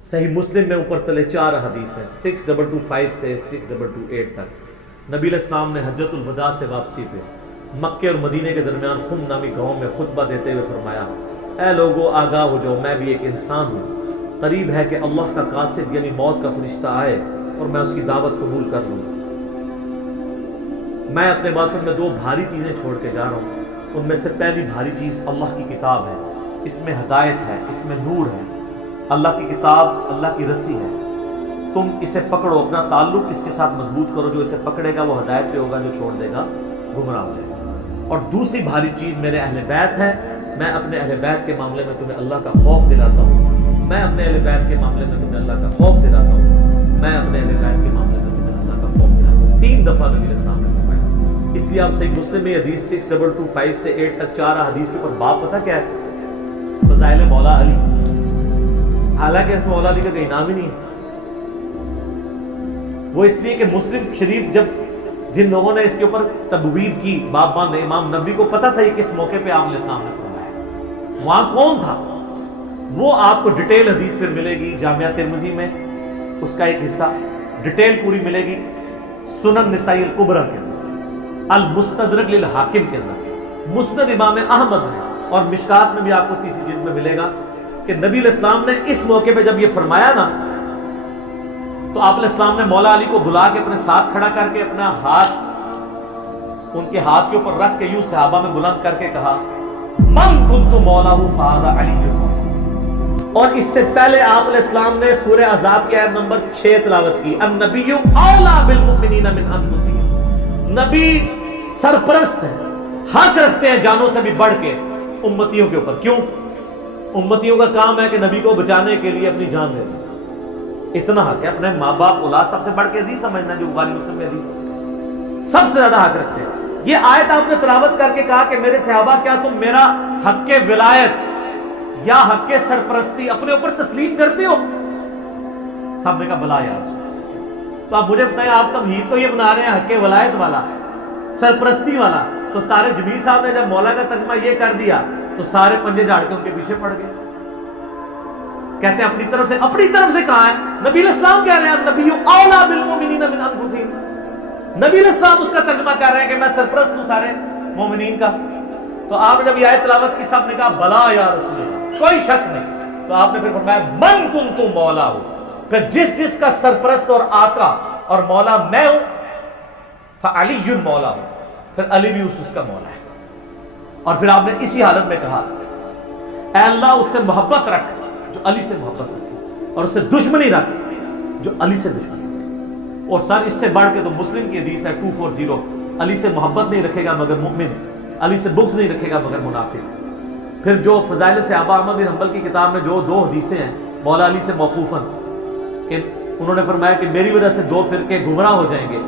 सही मुस्लिम में ऊपर तले 4 हदीस हैं, 6225 से 6228 तक। नबी अलैहिस्सलाम ने हज्जतुल वदा से वापसी पे मक्के और मदीने के दरमियान खुम नामी गांव में खुतबा देते हुए फरमाया, ऐ लोगो आगाह हो जाओ, मैं भी एक इंसान हूँ। करीब है कि अल्लाह का कासिद यानी मौत का फरिश्ता आए और मैं उसकी दावत कबूल कर लूँ। मैं अपने बातों में 2 भारी चीज़ें छोड़ के जा रहा हूँ। उनमें से पहली भारी चीज़ अल्लाह की किताब है, इसमें हदायत है, इसमें नूर है। अल्लाह की किताब अल्लाह की रस्सी है, तुम इसे पकड़ो, अपना ताल्लुक इसके साथ मजबूत करो। जो इसे पकड़ेगा वो हदायत पे होगा, जो छोड़ देगा गुमराह हो जाएगा। और दूसरी भारी चीज़ मेरे अहले बैत है। मैं अपने अहले बैत के मामले में तुम्हें अल्लाह का खौफ दिलाता हूँ। मैं अपने अहले बैत के मामले में तुम्हें अल्लाह का खौफ दिलाता हूँ। मैं अपने अहले बैत के मामले में तुम्हें अल्लाह का खौफ दिलाता हूँ। 3 दफ़ा नबी इस्लाम ने फरमाया। इसलिए आप सही मुस्लिम में हदीस 6225 से 8 तक 4 हदीस के ऊपर बाप पता क्या है? फज़ाइल मौला अली। हालांकि इसमें मौला अली का कहीं नाम ही नहीं है। वो इसलिए कि मुस्लिम शरीफ जब जिन लोगों ने इसके ऊपर तबवीब की, बाप बांधे, इमाम नबी को पता था ये किस मौके पे आप इस्लाम ने फरमाया, वहां कौन था, वो आपको डिटेल हदीस फिर मिलेगी जामिया तिरमिज़ी में, उसका एक हिस्सा डिटेल पूरी मिलेगी सुनन निसाई अल कुबरा के अंदर, अल मुस्तदरक लिल हाकिम के अंदर, मुस्नद इमाम अहमद में, और मिशकात में भी आपको तीसरी जिल्द में मिलेगा कि नबी अलैहिस्सलाम ने इस मौके पे जब ये फरमाया ना, तो आप अलैहिस्सलाम ने मौला अली को बुला के अपने साथ खड़ा करके अपना हाथ उनके हाथ के ऊपर रख के यूं सहाबा में बुलंद करके कहा, मन कुन्तु मौलाहु फहादा अली। और इससे पहले आप अलैहिस्सलाम ने सूरह अज़ाब की आयत नंबर 6 तिलावत की, अन्नबिय्यु औला बिल मुमिनीना मिन अनफुसिहिम। नबी सरपरस्त है, हक रखते हैं जानों से भी बढ़ के उम्मतियों के ऊपर। क्यों? उम्मतियों का काम है कि नबी को बचाने के लिए अपनी जान दे दें। इतना हक है, अपने माँ बाप औलाद सबसे बढ़ के अजीज समझना, जो बुखारी मुस्लिम में हदीस है, सबसे ज्यादा हक रखते हैं। ये आयत आपने तिलावत करके कहा कि मेरे सहाबा क्या तुम मेरा हक के विलायत या हक के सरपरस्ती अपने ऊपर तस्लीम करते हो? सबने कहा भला यार। तो आप मुझे बताएं, आप तमहीद तो ये बना रहे हैं हक के विलायत वाला, सरपरस्ती वाला, तो तारे जमीर साहब ने जब मौला का तर्जुमा ये कर दिया तो सारे पंजे झाड़ के उनके पीछे पड़ गए। कहते हैं अपनी तरफ से कहा है, नबी अलैहिस्सलाम कह रहे हैं नबी औला बिल मुमिनीना मिन अनफुसिहिम। नबी अलैहिस्सलाम उसका तर्जुमा कर रहे हैं कि मैं सरपरस्त हूं सारे मोमिनीन का। तो आप जब ये आयत तिलावत की, सबने कहा भला या रसूल अल्लाह, कोई शक नहीं। तो आपने फिर फरमाया मन कुन्तु मौला हो, फिर जिसका सरपरस्त और आका और मौला मैं हूं, फअलियुन मौला हो, फिर अली भी उसका मौला है। और फिर आपने इसी हालत में कहा, ऐ अल्लाह उससे मोहब्बत रख जो अली से मोहब्बत रखे, और उससे दुश्मनी रख जो अली से दुश्मनी रखे। और सर इससे बढ़ के तो मुस्लिम की हदीस है 240, अली से मोहब्बत नहीं रखेगा मगर मुमिन, अली से बुग़्ज़ नहीं रखेगा मगर मुनाफिक। फिर जो फ़ज़ाइल सहाबा अहमद बिन हंबल की किताब में जो 2 हदीसें हैं मौला अली से मौकूफ़न, कि उन्होंने फरमाया कि मेरी वजह से 2 फ़िरके गुमराह हो जाएंगे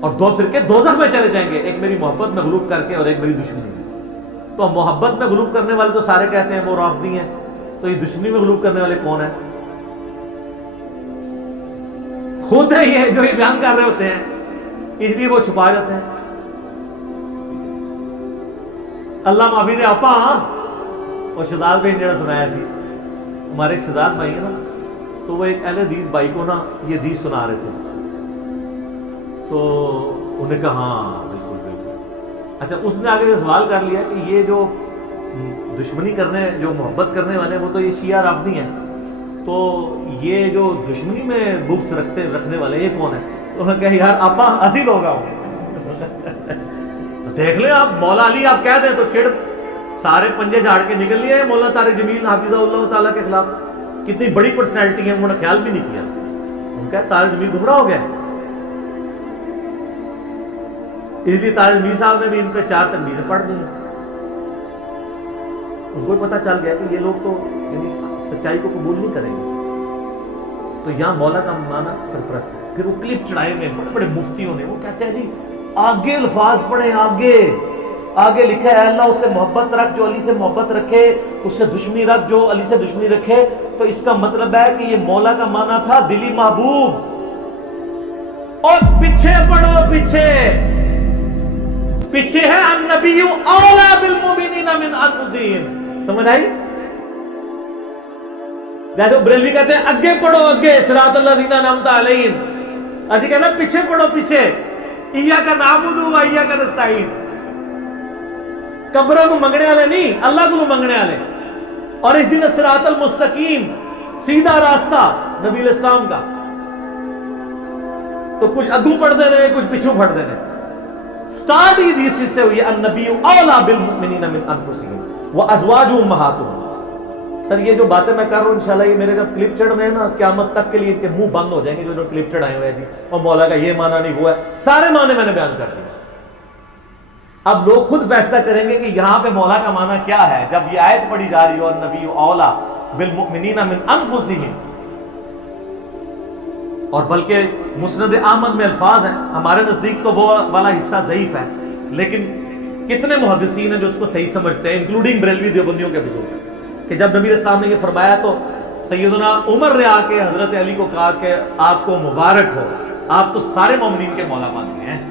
और 2 फ़िरके दोज़ख में चले जाएंगे, एक मेरी मोहब्बत में गुलूफ़ करके और एक मेरी दुश्मनी में। तो मोहब्बत में गुलूफ़ करने वाले तो सारे कहते हैं वो राफ़िदी हैं, तो ये दुश्मनी में गुलूफ़ करने वाले कौन है? खुद है ये जो ये बयान कर रहे होते हैं, इसलिए वो छुपा जाते हैं। अल्लाह माफी दे आपा। और शहजाद भाई ने सुनाया सी, हमारे एक शहजाद भाई है ना, तो वो एक अहले हदीस भाई को ना ये हदीस सुना रहे थे, तो उन्हें कहा हाँ बिल्कुल बिल्कुल। अच्छा, उसने आगे से सवाल कर लिया कि ये जो दुश्मनी करने, जो मोहब्बत करने वाले हैं वो तो ये शिया राफ़िदी हैं, तो ये जो दुश्मनी में बुग़्ज़ रखने वाले ये कौन है? तो उन्होंने कहा यार आपा असी लोग आओ देख ले आप, मौला अली आप कह दें तो चिड़ सारे पंजे झाड़ के निकल लिए मौला तारिक जमील हाफिज़हुल्लाह ताला के खिलाफ। कितनी बड़ी पर्सनैलिटी है, उन्होंने ख्याल भी नहीं किया। उनका तारिक जमील गुमराह हो गया, इसलिए तारिक जमील साहब ने भी इन पे 4 तकबीरें पढ़ दी। उनको पता चल गया कि ये लोग तो यानी सच्चाई को कबूल नहीं करेंगे। तो यहाँ मौला का माना सरपरस्त है। फिर वो क्लिप चढ़ाए में बड़े बड़े मुफ्तियों ने, वो कहते हैं जी आगे अल्फाज पढ़े, आगे लिखा है अल्लाह उससे मोहब्बत रख जो अली से मोहब्बत रखे, उससे दुश्मनी रख जो अली से दुश्मनी रखे। तो इसका मतलब है कि ये मौला का माना था दिली महबूब। और पीछे पढ़ो, पीछे है अन्नबिय्यु औला बिल मुमिनीना मिन अनफुसिहिम। समझ आई? جیسے بریلوی کہتے ہیں اگے پڑھو اگے صراط الذین انعمت علیہم، اسی کہنا پیچھے پڑھو پیچھے، ایاک نعبد و ایاک نستعین، قبروں کو منگنے والے نہیں، اللہ کو منگنے والے۔ اور اہدنا الصراط المستقیم، سیدھا راستہ نبی علیہ السلام کا۔ تو کچھ اگوں پڑھتے رہے کچھ پیچھوں پڑھتے رہے۔ سٹارٹ ہی دیسی سے ہوئی النبی اولا بالمؤمنین من انفسہم وازواجہ امہاتہم۔ سر یہ جو باتیں میں کر رہا ہوں انشاءاللہ یہ میرے جب کلپ چڑھ میں ہے نا قیامت تک کے لیے ان کے منہ بند ہو جائیں گے جو کلپ چڑھائے ہوئے ہیں جی اور مولا کا یہ معنی نہیں ہوا ہے، سارے معنی میں نے بیان کر دیا۔ اب لوگ خود فیصلہ کریں گے کہ یہاں پہ مولا کا معنی کیا ہے جب یہ آیت پڑھی جا رہی ہے اور نبی اولا بالمؤمنین من انفسہم، اور بلکہ مسند احمد میں الفاظ ہیں، ہمارے نزدیک تو وہ والا حصہ ضعیف ہے، لیکن کتنے محدثین ہیں جو اس کو صحیح سمجھتے ہیں انکلوڈنگ بریلوی دیوبندیوں کے بزرگ، کہ جب نبی علیہ السلام نے یہ فرمایا تو سیدنا عمر نے آ کے حضرت علی کو کہا کہ آپ کو مبارک ہو، آپ تو سارے مومنین کے مولا بن گئے ہیں۔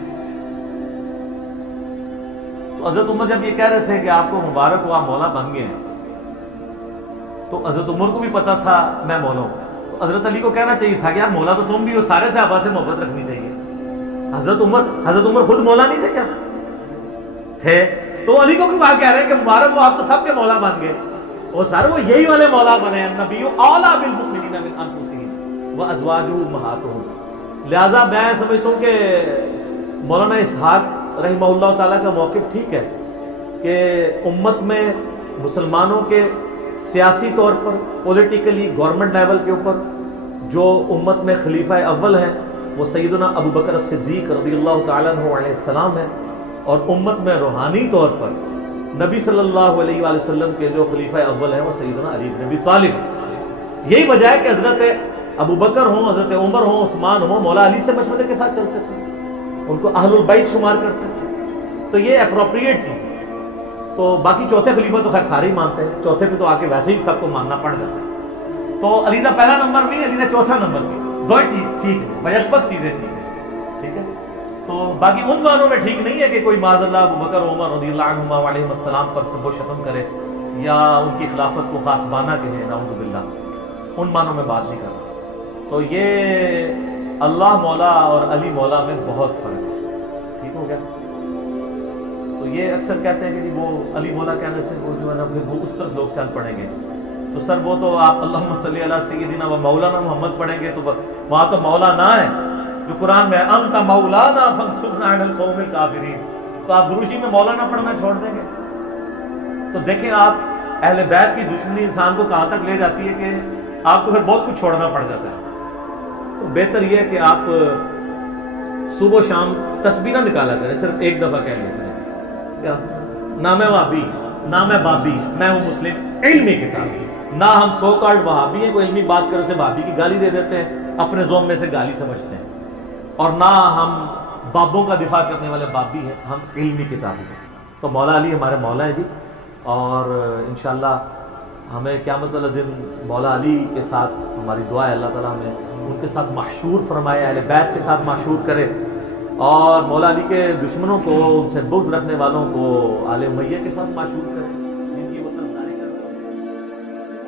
تو حضرت عمر جب یہ کہہ رہے تھے کہ آپ کو مبارک ہو آپ مولا بن گئے ہیں، تو حضرت عمر کو بھی پتا تھا میں مولا ہوں، تو حضرت علی کو کہنا چاہیے تھا کہ یار مولا تو تم بھی ہو، سارے صحابہ سے محبت رکھنی چاہیے۔ حضرت عمر خود مولا نہیں تھے کیا تھے؟ تو علی کو کیوں کہہ رہے ہیں کہ مبارک ہو آپ تو سب کے مولا بن گئے؟ اور سارے وہ یہی والے مولا بنے ہیں، نبی اولا بالمؤمنین من انفسہم وازواجہ امہاتہم۔ لہذا میں سمجھتا ہوں کہ مولانا اسحاق رحمہ اللہ تعالیٰ کا موقف ٹھیک ہے کہ امت میں مسلمانوں کے سیاسی طور پر پولیٹیکلی گورنمنٹ لیول کے اوپر جو امت میں خلیفہ اول ہیں وہ سیدنا ابو بکر الصدیق رضی اللہ تعالیٰ عنہ علیہ السلام ہیں، اور امت میں روحانی طور پر نبی صلی اللہ علیہ وآلہ وسلم کے جو خلیفہ اول ہیں وہ سیدنا علی بن ابی طالب ہیں۔ یہی وجہ ہے کہ حضرت ابو بکر ہوں، حضرت عمر ہوں، عثمان ہوں، مولا علی سے مشورے کے ساتھ چلتے تھے، ان کو اہل البیت شمار کرتے تھے، تو یہ اپروپریٹ تھی۔ تو باقی چوتھے خلیفہ تو خیر سارے ہی مانتے ہیں، چوتھے پہ تو آ کے ویسے ہی سب کو ماننا پڑ جاتا ہے۔ تو علی کا پہلا نمبر بھی، علی کا چوتھا نمبر بھی، دو چیز ٹھیک ہے، بیکبت چیزیں ٹھیک ہے، ٹھیک ہے۔ تو باقی ان معنوں میں ٹھیک نہیں ہے کہ کوئی معاذ اللہ ابو بکر عمر رضی اللہ عنہما علیہ السلام پر سب و شتم کرے یا ان کی خلافت کو غاصبانہ کہے، نعوذ باللہ، ان معنوں میں بات نہیں کر رہا۔ تو یہ اللہ مولا اور علی مولا میں بہت فرق ہے، ٹھیک ہو گیا۔ تو یہ اکثر کہتے ہیں کہ جی وہ علی مولا کہنے سے وہ جو ہے نا پھر وہ اس طرف لوگ چل پڑیں گے، تو سر وہ تو آپ اللہم صلی علی سیدنا و مولانا محمد پڑھیں گے تو وہاں تو مولا نہ ہے جو قرآن میں انت مولانا فانصرنا علی القوم الکافرین، تو آپ دروشی میں مولانا پڑھنا چھوڑ دیں گے؟ تو دیکھیں آپ اہل بیت کی دشمنی انسان کو کہاں تک لے جاتی ہے کہ آپ کو پھر بہت کچھ چھوڑنا پڑ جاتا ہے۔ تو بہتر یہ ہے کہ آپ صبح و شام تسبیح نہ نکالا کریں، صرف ایک دفعہ کہہ لیا کریں نہ میں وہابی نہ میں بابی، میں ہوں مسلم علمی کتابی۔ نہ ہم سو کالڈ وہابی ہیں، کوئی علمی بات کرے اسے وہابی کی گالی دے دیتے ہیں، اپنے زوم میں سے گالی سمجھتے ہیں، اور نہ ہم بابوں کا دفاع کرنے والے بابی ہیں، ہم علمی کتابی ہیں۔ تو مولا علی ہمارے مولا ہے جی، اور انشاءاللہ ہمیں قیامت والا دن مولا علی کے ساتھ ہماری دعا ہے اللہ تعالیٰ ہمیں ان کے ساتھ محشور فرمائے، اہل بیت کے ساتھ محشور کرے، اور مولا علی کے دشمنوں کو، ان سے بغض رکھنے والوں کو آل امیہ کے ساتھ محشور کرے۔